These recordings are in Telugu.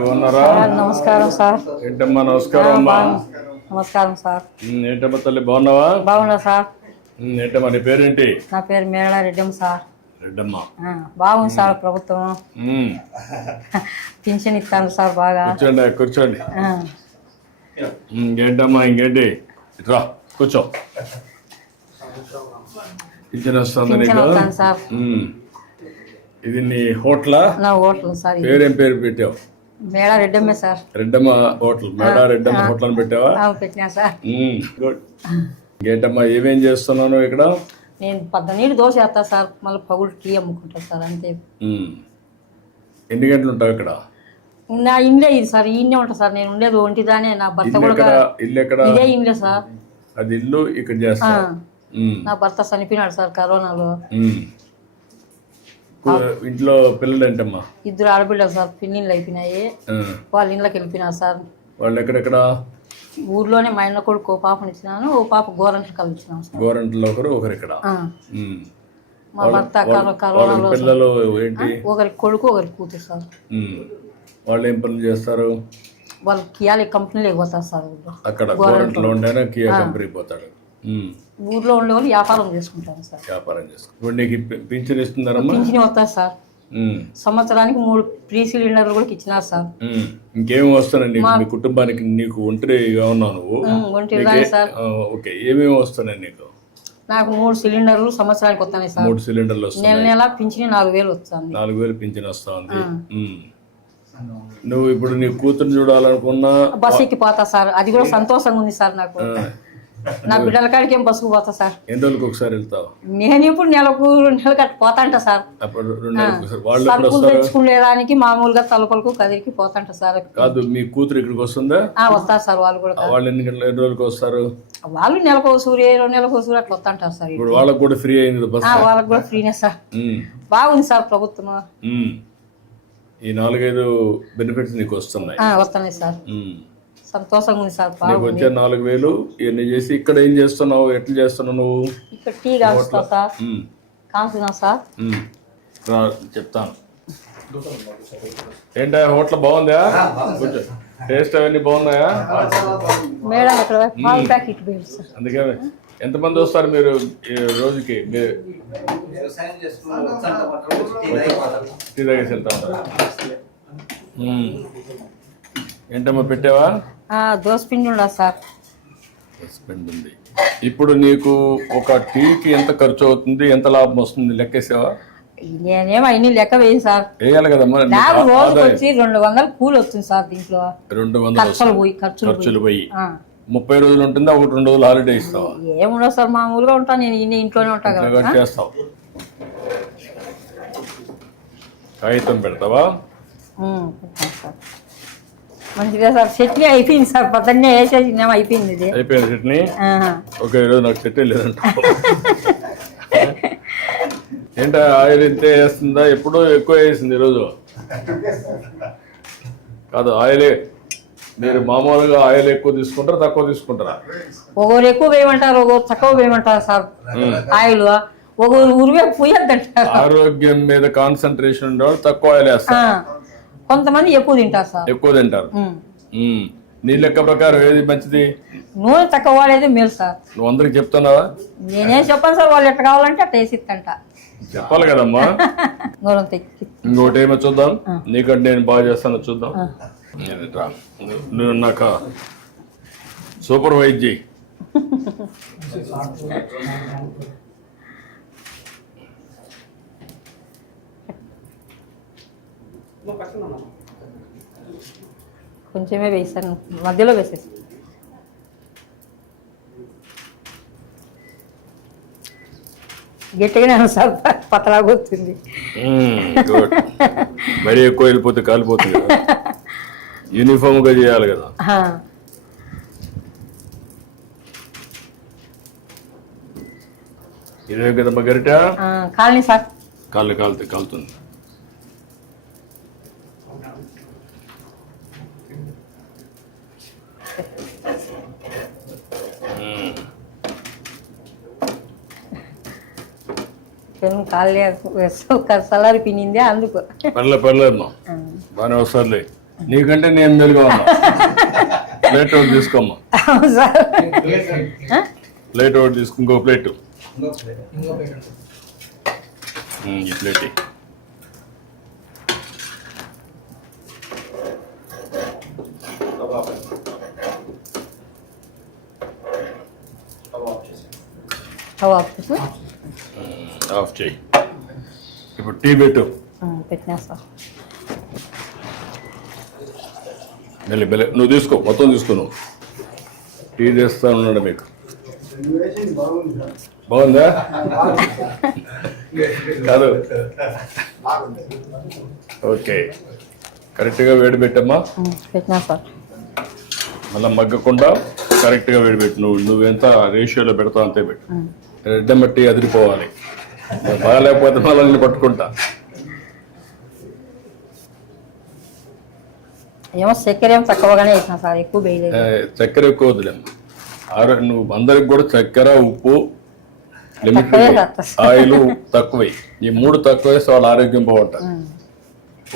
బాగున్నారా? నమస్కారం సార్. ఏంటమ్మా నమస్కారం అమ్మా. నమస్కారం సార్. ఏంటమ్మా తల్లి బాగున్నావా? బాగున్నా సార్. ఏంటమ్మా నీ పేరేంటి? నా పేరు మేళ రెడ్డమ్మ సార్. రెడ్డమ్మ. బాగుంది సార్ ప్రభుత్వం. పింఛన్ ఇస్తాను సార్ బాగా. కూర్చోండి. ఇంకేంటమ్మా ఇంకేంటి? రా కూర్చో. పింఛన్ వస్తుంది నీకు? సార్ ఇది నీ హోటలా? నా హోటల్ సార్. పేరేం పేరు పెట్టావు? మేళ రెడ్డమ్మే sir. Reddamma hotel. Mela Reddamma hotel అని పెట్టావా? పెట్టినా సార్. గుడ్. ఇంకేంటమ్మా ఏమేం చేస్తున్నాను ఇక్కడ? నేను నీళ్ళు దోశ వేస్తా సార్, మళ్ళీ పగులు టీ అమ్ముకుంటా సార్, అంతే. ఎన్ని గంటలు ఉంటావు ఇక్కడ? నా ఇండ్లే ఇది సార్, ఈయనే ఉంటా సార్. నేను ఉండేది ఒంటిదానే. నా భర్త కూడా ఇల్లు ఎక్కడ? ఇదే ఇండ్లే సార్. అది ఇల్లు ఇక్కడ చేస్తా. నా భర్త చనిపోయినాడు సార్ కరోనాలో. ఇంట్లో పిల్లలు ఏంటమ్మా? 2 ఆడపిల్లలు సార్. పిన్నిళ్ళు అయిపోయినాయి, వాళ్ళ ఇంట్లోకి వెళ్ళిపోయినారు సార్. వాళ్ళు ఎక్కడెక్కడ? ఊర్లోనే. మా ఇంట్లో కొడుకు ఓ పాపని ఇచ్చినాను, ఓ పాప గోరంట్లు కలిసినాను సార్. గోరంట్లో ఒకరు ఇక్కడ. మా భర్త కరోనాలో. పిల్లలు ఏంటి? ఒకరికి కొడుకు ఒకరికి కూతురు సార్. వాళ్ళు ఏం పనులు చేస్తారు? వాళ్ళు కియా కంపెనీలో పోతారు సార్. అక్కడ గోరంట్లో ఉండేనా కియా కంపెనీ పోతాడు. ఊర్లో ఉండే వాళ్ళు వ్యాపారం చేసుకుంటాను సార్. వ్యాపారం చేసుకుంటారు. ఇప్పుడు నీకు పింఛన్ ఇస్తున్నారమ్మా? పింఛన్ వస్తారు సార్. సంవత్సరానికి 3 ప్రీ సిలిండర్లు కూడా ఇచ్చినారు సార్. ఇంకేమి వస్తున్నాయి మీ కుటుంబానికి? నీకు ఒంటరిగా ఉన్నావు నువ్వు? ఒంటరి సార్. ఓకే. ఏమేమి వస్తున్నాయి నీకు? నాకు 3 సిలిండర్లు సంవత్సరానికి వస్తున్నాయి సార్. 3 సిలిండర్లు వస్తున్నాయి. నెల పింఛన్ 4,000 వస్తుంది. 4,000 పింఛన్ వస్తా ఉంది. నువ్వు ఇప్పుడు నీ కూతురు చూడాలనుకున్నా బస్ ఎక్కి పోతా సార్. అది కూడా సంతోషంగా ఉంది సార్ నాకు. నా బిడ్డల కాడికి ఏం బస్సుకు పోతా సార్. ఎన్ని రోజులకు ఒకసారి వెళ్తావు? నేను ఇప్పుడు నెలకు 2 నెలలు కట్టి పోతాంట సార్. సరుకులు తెచ్చుకునేదానికి మామూలుగా తలుపులకు కదిరికి పోతాంట సార్. కాదు, మీ కూతురు ఇక్కడికి వస్తుందా? వస్తారు సార్ వాళ్ళు కూడా. వాళ్ళు ఎన్ని రోజులకు వస్తారు? వాళ్ళు నెలకు 2 నెలలకు అట్లా వస్తాంటారు సార్. ఇప్పుడు వాళ్ళకి కూడా ఫ్రీ అయింది బస్? వాళ్ళకి కూడా ఫ్రీనే సార్. బాగుంది సార్ ప్రభుత్వం. ఈ 4-5 బెనిఫిట్స్ నీకు వస్తున్నాయి? వస్తున్నాయి సార్. సంతోషంగా ఉంది సార్. వచ్చే 4,000 ఇవన్నీ చేసి ఇక్కడ ఏం చేస్తున్నావు? ఎట్లా చేస్తున్నావు నువ్వు? ఇక్కడ టీ కాస్తా సార్. కాల్చున్నా సార్. చెప్తాను. ఏంటా హోటల్ బాగుందా? టేస్ట్ అవన్నీ బాగున్నాయా? మేడం ఇక్కడ పాలు ప్యాకెట్ సార్. అందుకే ఎంతమంది వస్తారు మీరు రోజుకి? టీ తాగేసి వెళ్తా ఉంటారు. ఏంటమ్మా పెట్టావా? దోసపిండి ఉండదు సార్. దోసపిండి ఉంది. ఇప్పుడు నీకు ఒక టీకి ఎంత ఖర్చు అవుతుంది, ఎంత లాభం వస్తుంది లెక్కేసావా? నేనేమో అన్ని లెక్క వేయి సార్. వేయాలి కదమ్మా. రోజుకి వచ్చి 200 కూలి వస్తుంది సార్. దీంట్లో 200 ఖర్చులు పోయి 30 రోజులు ఉంటుందా? 1-2 రోజులు హాలిడే ఇస్తావా? ఏముండదు సార్, మామూలుగా ఉంటాను నేను. ఇంట్లోనే ఉంటా కదా. చేస్తావు. కాగితం పెడతావా? మంచిగా సార్. చట్నీ అయిపోయింది సార్. పొద్దున్నే వేసేసినేమో అయిపోయింది. ఇది అయిపోయింది చట్నీ. ఓకే. ఈరోజు నాకు చట్నీ లేదంట. ఏంటో ఆయిల్ ఇంతే వేస్తుందా? ఎప్పుడూ ఎక్కువ వేసింది ఈరోజు. కాదు, ఆయిలే. మీరు మామూలుగా ఆయిల్ ఎక్కువ తీసుకుంటారా తక్కువ తీసుకుంటారా? ఒకరు ఎక్కువ వేయమంటారు, ఒకరు తక్కువ వేయమంటారు సార్. ఆయిల్ ఒకరు ఉరివే పోయొద్దంటారు. ఆరోగ్యం మీద కాన్సన్ట్రేషన్ ఉండేవాళ్ళు తక్కువ ఆయిల్ వేస్తారు. కొంతమంది ఎక్కువ తింటారు సార్. ఎక్కువ తింటారు. నీ లెక్క ప్రకారం ఏది మంచిది? నూనె తక్కువ వాడేది మేలు సార్. నువ్వు అందరికి చెప్తున్నావా? నేనేం చెప్పాను సార్. వాళ్ళు ఎట్లా కావాలంటే అట్లా వేసిద్దంట. చెప్పాలి కదమ్మా. ఇంకోటి ఏమో చూద్దాం. నీకంటే నేను బాగా చేస్తాను చూద్దాం. నువ్వు నాకు సూపర్వైజ్ చేయి. కొంచెమే వేసాను, మధ్యలో వేసేసి. గట్టిగానే సార్, పతలాగా వస్తుంది. మరీ ఎక్కువ వెళ్ళిపోతే కాలిపోతుంది. యూనిఫామ్ గా చేయాలి కదా. ఇదే కదమ్మా గరిట? Colony sir. కాలుతుంది. కాలే సలారి పిన్నిందే అందుకు. పర్లేదమ్మా, బాగానే వస్తారులే. నీకంటే నేను మెలుగా ఉన్నా. ప్లేట్ ఒకటి తీసుకోమ్మా. అవును సార్. ప్లేట్ ఒకటి తీసుకో. ఇంకో ప్లేట్ ఈ ప్లేట్ ఆఫ్ చేయి. ఇప్పుడు టీ పెట్టు. పెట్టినా సార్. మెల్లి మెల్లి నువ్వు తీసుకో, మొత్తం తీసుకో. నువ్వు టీ చేస్తా ఉన్నాడు మీకు. బాగుందా? కాదు, ఓకే. కరెక్ట్గా వేడి పెట్టమ్మా. పెట్టినా సార్. మళ్ళీ మగ్గకుండా కరెక్ట్గా వేడి పెట్టు. నువ్వెంత రేషియోలో పెడతావు అంతే పెట్టు. రెడ్డ మట్టి అదిరిపోవాలి. బాగాలేకపోతే మళ్ళీ నేను పట్టుకుంటా. ఏమో చక్కెర ఏమో తక్కువగానే వేసినా సార్, ఎక్కువ వేయలేదు. చక్కెర ఎక్కువ వద్దులేమ్మా. నువ్వు అందరికి కూడా చక్కెర, ఉప్పు, లిమిట్, ఆయిల్ తక్కువై. ఈ 3 తక్కువ వేస్తే వాళ్ళ ఆరోగ్యం బాగుంటుంది.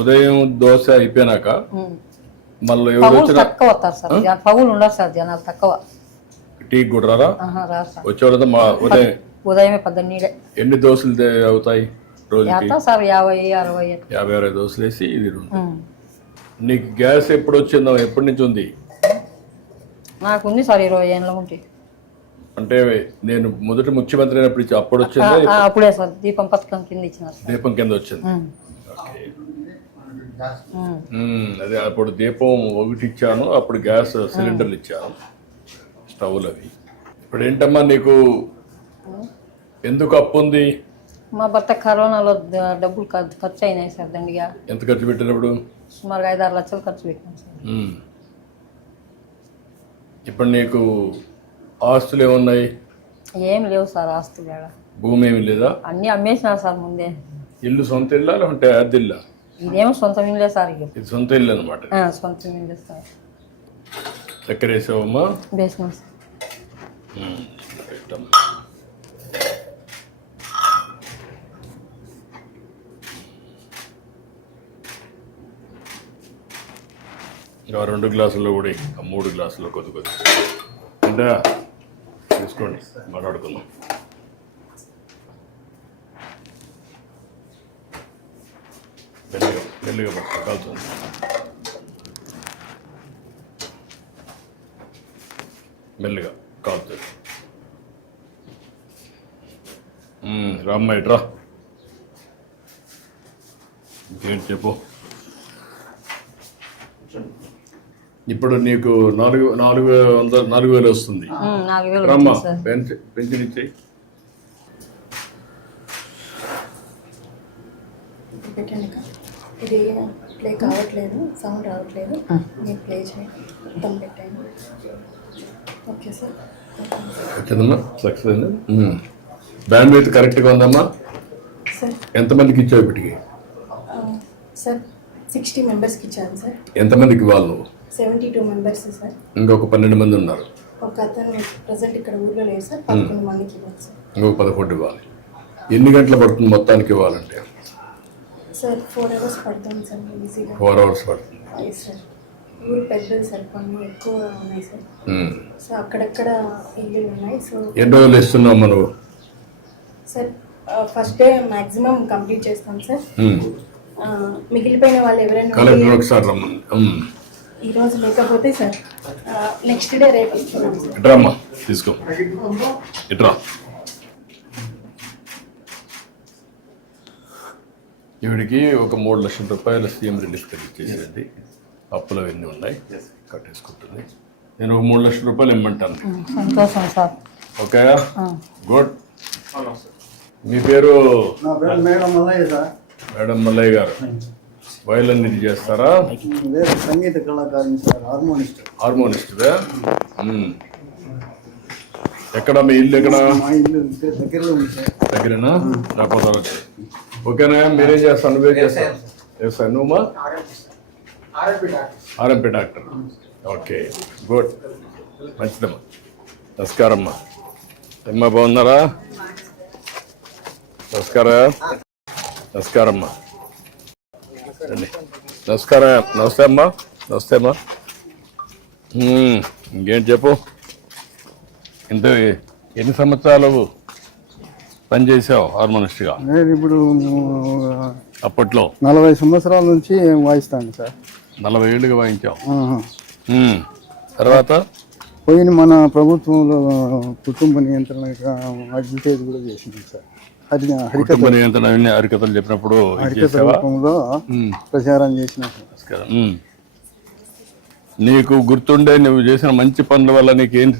ఉదయం దోశ అయిపోయినాక మళ్ళీ ఎవరు వచ్చినా తక్కువ వస్తారు సార్, పగులు ఉండదు సార్, జనాలు తక్కువ. టీ కూడా రారా? రాదు సార్. వచ్చేవాళ్ళతో మా ఉదయమే 18 ఎన్ని దోశలు అవుతాయి రోజుకి? సార్ 50-60. 50-60 దోశలు వేసి ఇది 2. నీకు గ్యాస్ ఎప్పుడు వచ్చిందో? ఎప్పటి నుంచి ఉంది? నాకు ఉంది సార్ 20 ఏళ్ళ ఉంటే. అంటే నేను మొదటి ముఖ్యమంత్రి అయినప్పుడు అప్పుడు వచ్చిందా? అప్పుడే సార్, దీపం పథకం కింద ఇచ్చినారు. దీపం కింద వచ్చింది. అదే అప్పుడు దీపం ఒకటి ఇచ్చాను, అప్పుడు గ్యాస్ సిలిండర్లు ఇచ్చాను, స్టవ్లు అవి. ఇప్పుడు ఏంటమ్మా నీకు ఎందుకు అప్పు ఉంది? మా భర్త కరోనాలో డబ్బులు ఖర్చు అయినాయి సార్ దండిగా. ఎంత ఖర్చు పెట్టినప్పుడు? సుమారుగా 5-6 లక్షలు ఖర్చు పెట్టినాం సార్. ఇప్పుడు నీకు ఆస్తులు ఏమున్నాయి? ఏం లేవు సార్ ఆస్తులు. భూమి ఏమి లేదా? అన్ని అమ్మేసినారు సార్ ముందే. ఇల్లు సొంత ఇల్లా లేకుంటే అద్దె ఇల్లా? ఇదేమో సొంత ఇల్లే సార్. ఇది సొంత ఇల్లు అనమాట. సొంత ఇల్లే సార్. చక్కెర వేసావమ్మా? వేసినాం సార్. ఇంకా 2 గ్లాసుల్లో కూడా 3 గ్లాసుల్లో కొద్ది అంటే తీసుకోండి, మాట్లాడుకుందాం. మెల్లిగా కాల్చుంది. మెల్లిగా కాల్చుంది. రామ్మ ఇట్రా. ఏంటి చెప్పు. ఇప్పుడు నీకు 4,000 వస్తుంది. రమ్మా, పెన్షన్ ఇచ్చేయి. ఇది ప్లే కావట్లేదు, సౌండ్ రావట్లేదు. మీరు ప్లే చేయండి, మొత్తం పెట్టండి. Okay sir. వచ్చిందమ్మా, సక్సెస్ అయింది. బ్యాండ్ విత్ కరెక్ట్గా ఉందమ్మా. సార్ ఎంతమందికి ఇచ్చావు ఇప్పటికి? సార్ 60 మెంబర్స్కి ఇచ్చాను సార్. ఎంతమందికి ఇవ్వాలి నువ్వు? 72 మెంబర్స్ సార్. ఇంకొక 12 మంది ఉన్నారు. ఒక అతను ప్రజెంట్ ఇక్కడ ఊర్లో లేదు సార్. 11 మందికి ఇవ్వాలి సార్. ఇంకొక 11 ఇవ్వాలి. ఎన్ని గంటలు పడుతుంది మొత్తానికి ఇవ్వాలంటే? సార్ 4 hours పడుతుంది సార్ ఈజీగా. 4 hours పడుతుంది. సార్ ఊరు పెద్దది సార్, పనులు ఎక్కువ ఉన్నాయి సార్. సో అక్కడక్కడ ఇల్లు ఉన్నాయి. సో ఎన్ని రోజులు ఇస్తున్నావు నువ్వు? Sir first day maximum complete చేస్తాం సార్. మిగిలిపోయిన వాళ్ళు ఎవరైనా ఈ రోజు లేకపోతే సార్ నెక్స్ట్ డే రేపు ఇస్తున్నాం సార్. ఇట్రామ్మా, తీసుకో. ఇట్రా. ఈవిడికి ఒక 3 లక్షల రూపాయలు సీఎం రిలీఫ్ ఇచ్చేసేది. అప్పులు అవన్నీ ఉన్నాయి, కట్టేసుకుంటుంది. నేను ఒక 3 లక్షల రూపాయలు ఇమ్మంటాను. సంతోషం సార్. Okay, good. మీ పేరు? మేడం మల్లయ్య గారు. వయలిన్ ఇది చేస్తారా? సంగీత కళాకారుని సార్, హార్మోనిస్ట్. హార్మోనిస్ట్దా? ఎక్కడ మీ ఇల్లు? ఎక్కడ? మా ఇల్లు దగ్గరలో ఉంది సార్. దగ్గరేనా? రాకపోతే ఓకేనా? మీరేం చేస్తాను? నువ్వేం చేస్తాను? చేస్తాను. నువ్వమ్మా? RMP doctor. ఓకే, గుడ్, మంచిదమ్మా. నమస్కారం అమ్మా. అమ్మా బాగున్నారా? నమస్కారం. నమస్కారం అమ్మా. నమస్తే అమ్మా. వస్తేమా ఇంకేం చెప్పు. ఇంత ఎన్ని సంవత్సరాలు పనిచేసావు హార్మోనిస్ట్గా? నేను ఇప్పుడు అప్పట్లో 40 సంవత్సరాల నుంచి వాయిస్తాను సార్. 40 ఏళ్ళుగా వాయించావు. ఆహా. తర్వాత పోయిన మన ప్రభుత్వంలో కుటుంబ నియంత్రణ అడ్వర్టైజ్ కూడా చేసింది సార్. కుటుంబ నియంత్రణ అన్ని హరికథలు చెప్పినప్పుడు ఇది హరికథ చేసావా? రూపంలో ప్రచారం చేసిన సార్. నీకు గుర్తుండే నువ్వు చేసిన మంచి పనుల వల్ల నీకు ఏంటి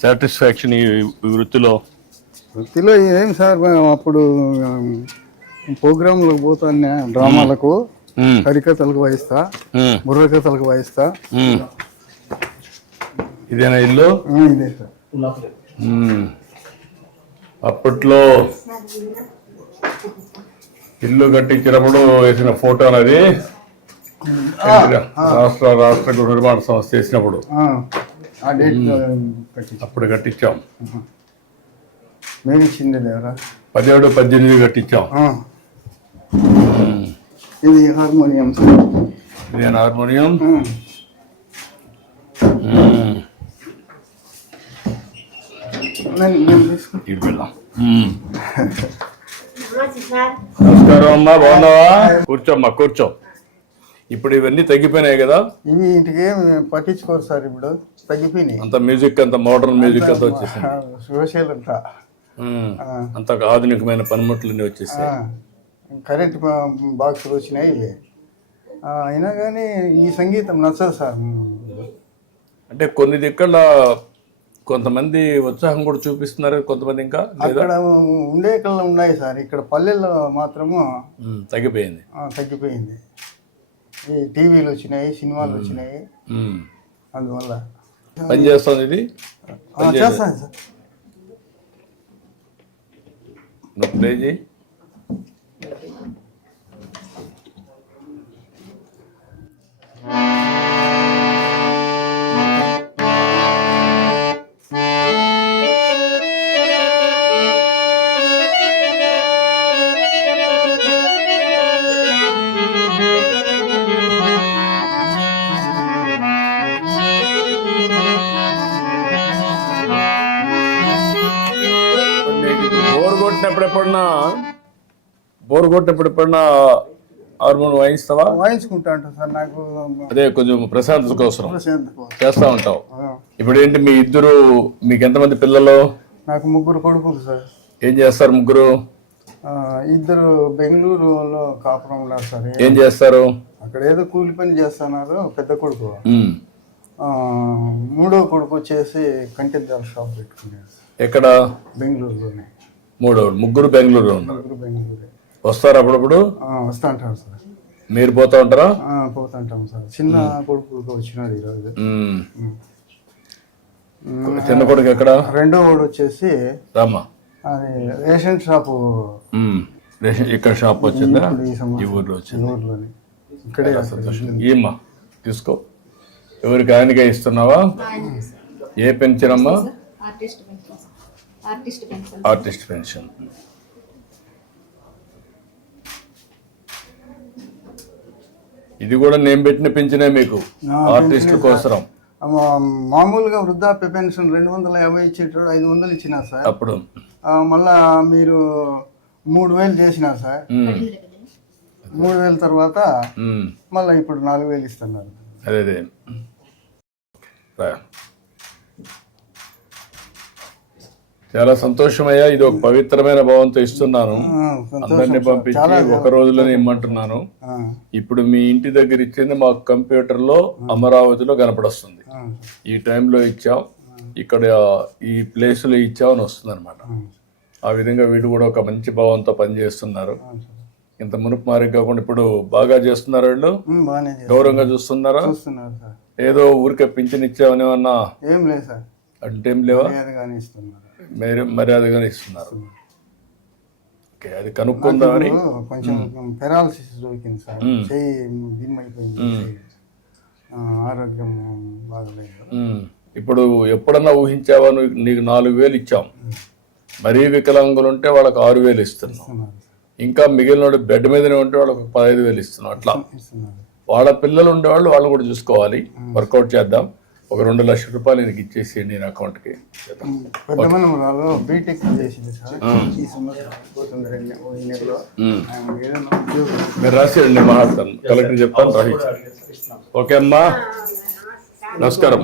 సాటిస్ఫాక్షన్ ఈ వృత్తిలో? వృత్తిలో ఏం సార్, అప్పుడు ప్రోగ్రాంలకు పోతాను, డ్రామాలకు, హరికథలకు వాయిస్తా, బుర్రకథలకు వాయిస్తా. ఇదేనా ఇల్లు? ఇదే సార్. అప్పట్లో ఇల్లు కట్టించినప్పుడు వేసిన ఫోటోలు అది రాష్ట్ర గృహ నిర్మాణ సంస్థ చేసినప్పుడు ఆ డేట్ అప్పుడు కట్టించాం. మేము ఇచ్చింది దేవరా 17, 18 కట్టించాం. ఇది హార్మోనియం సార్. ఇదేనా హార్మోనియం? ఇటు వెళ్దాం. నమస్కారం అమ్మా, బాగున్నావా? కూర్చోమ్మా, కూర్చో. ఇప్పుడు ఇవన్నీ తగ్గిపోయినాయి కదా? ఇవి ఇంటికి పట్టించుకోరు సార్, ఇప్పుడు తగ్గిపోయినాయి. అంత మ్యూజిక్, అంత మోడర్న్ మ్యూజిక్ అంతా వచ్చేసింది. సోషల్ అంతా అంత ఆధునికమైన పనిముట్లన్నీ వచ్చేసాయి. కరెంట్ బాక్సులు వచ్చినాయి. అయినా కానీ ఈ సంగీతం నచ్చదు సార్. అంటే కొన్ని దిక్కల కొంతమంది ఉత్సాహం కూడా చూపిస్తున్నారు, కొంతమంది ఇంకా అక్కడ ఉండే కళ్ళ ఉన్నాయి సార్. ఇక్కడ పల్లెల్లో మాత్రము తగ్గిపోయింది. తగ్గిపోయింది. ఈ టీవీలు వచ్చినాయి, సినిమాలు వచ్చినాయి, అందువల్ల పని చేస్తుంది. ఇది చేస్తాను సార్. నువ్వు ప్లే చేయి. బోర్ కొట్టినప్పుడు ఎప్పుడన్నా హార్మోన్ వాయిస్తావా? వాయించుకుంటా ఉంటాను సార్. నాకు అదే కొంచెం ప్రశాంతత కోసం చేస్తా ఉంటావు. ఇప్పుడు ఏంటి మీ ఇద్దరు, మీకు ఎంతమంది పిల్లలు? నాకు 3 కొడుకులు సార్. ఏం చేస్తారు ముగ్గురు? ఇద్దరు బెంగళూరులో కాపురం ఉన్నారు సార్. ఏం చేస్తారు? అక్కడ ఏదో కూలి పని చేస్తున్నారు పెద్ద కొడుకు. 3వ కొడుకు వచ్చేసి కంటిద్దాల షాప్ పెట్టుకున్నాడు. ఎక్కడ? బెంగళూరులోనే. ముగ్గురు బెంగళూరులో ఉన్నారు. బెంగళూరు వస్తారు అప్పుడప్పుడు? వస్తా ఉంటారు సార్. మీరు పోతా ఉంటారా? పోతుంటాం సార్. చిన్న కొడుకు వచ్చినాడు ఈరోజు. చిన్న కొడుకు ఎక్కడ? 2వ వాడు వచ్చేసి రామా అది రేషన్ షాపు. ఇక్కడ షాప్ వచ్చిందా? ఈ ఊర్లో వచ్చింది. ఊర్లోనే ఇక్కడే. ఏమ్మా తీసుకో. ఎవరికి ఆయనకే ఇస్తున్నావా? ఏ పెన్షన్ అమ్మా? Artist pension. ఇది కూడా నేను పెట్టిన పెన్షనే మీకు, ఆర్టిస్టుల కోసం. మామూలుగా వృద్ధాప్య పెన్షన్ 250 ఇచ్చేటప్పుడు 500 ఇచ్చినారు సార్. అప్పుడు మళ్ళా మీరు 3000 చేసినారు సార్. 3000 తర్వాత మళ్ళీ ఇప్పుడు 4000 ఇస్తున్నారు. అదే చాలా సంతోషమయ్యా. ఇది ఒక పవిత్రమైన భావంతో ఇస్తున్నాను. అందరినీ పంపించి ఒక రోజులోనే ఇమ్మంటున్నాను. ఇప్పుడు మీ ఇంటి దగ్గర ఇచ్చింది మాకు కంప్యూటర్లో అమరావతిలో కనపడొస్తుంది. ఈ టైంలో ఇచ్చాం, ఇక్కడ ఈ ప్లేస్లో ఇచ్చాం అని వస్తుంది అనమాట. ఆ విధంగా వీడు కూడా ఒక మంచి భావంతో పనిచేస్తున్నారు. ఇంత మునుపు మారి కాకుండా ఇప్పుడు బాగా చేస్తున్నారు. వీళ్ళు గౌరవంగా చూస్తున్నారా? ఏదో ఊరికే పింఛన్ ఇచ్చామని ఏమన్నా? ఏం లేదు సార్. అంటే ఏం లేవా? మీరు మర్యాదగానే ఇస్తున్నారు. ఓకే, అది కనుక్కుందామని. కొంచెం పెరాలసిస్ దొరికింది సార్. చెయ్యి దిమ్మైపోయింది, ఆరోగ్యం బాగలేదు. ఇప్పుడు ఎప్పుడన్నా ఊహించావా? నీకు 4000 ఇచ్చాం. మరీ వికలాంగులు ఉంటే వాళ్ళకి 6000 ఇస్తున్నాం. ఇంకా మిగిలిన బెడ్ మీదనే ఉంటే వాళ్ళకి 15,000 ఇస్తున్నాం. అట్లా వాళ్ళ పిల్లలు ఉండేవాళ్ళు వాళ్ళు కూడా చూసుకోవాలి. వర్కౌట్ చేద్దాం. ఒక 2 లక్షల రూపాయలు నీకు ఇచ్చేసేయండి నేను అకౌంట్కి. పెద్ద మనవరాలు బీటెక్ చేసింది సార్. ఈ సంవత్సరం పోతుంది ఈ నెలలో. ఏదైనా ఉద్యోగం మీరు రాసేయండి, నేను మాట్లాడతాను, కలెక్టర్ చెప్తాను, రాసి. ఓకే అమ్మా, నమస్కారం.